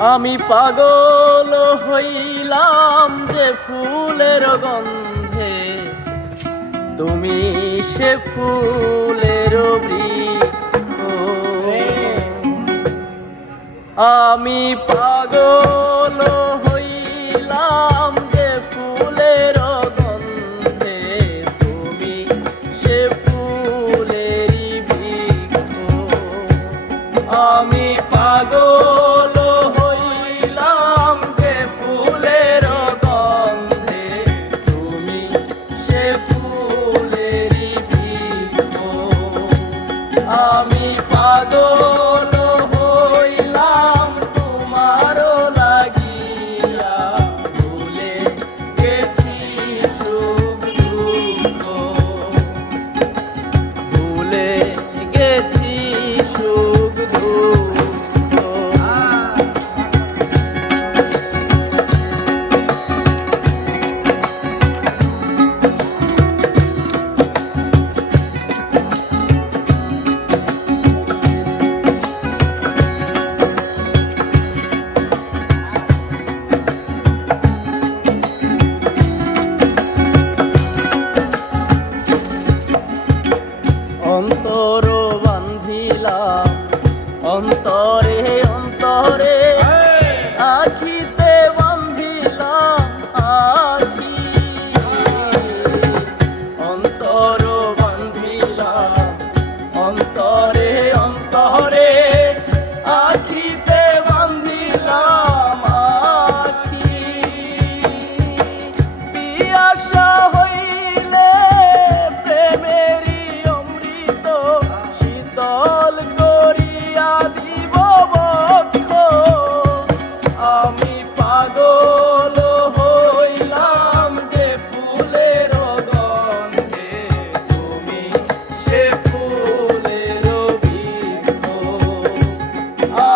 আমি পাগল হইলাম যে ফুলের গন্ধে। তুমি সে ফুলের আমি পাগল আদর অন্ত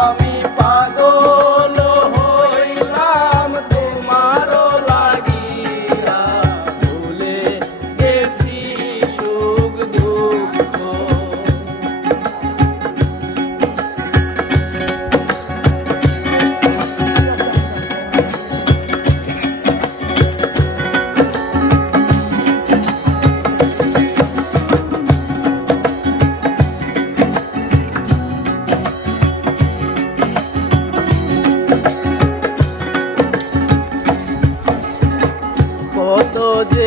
আমি পাগল। যে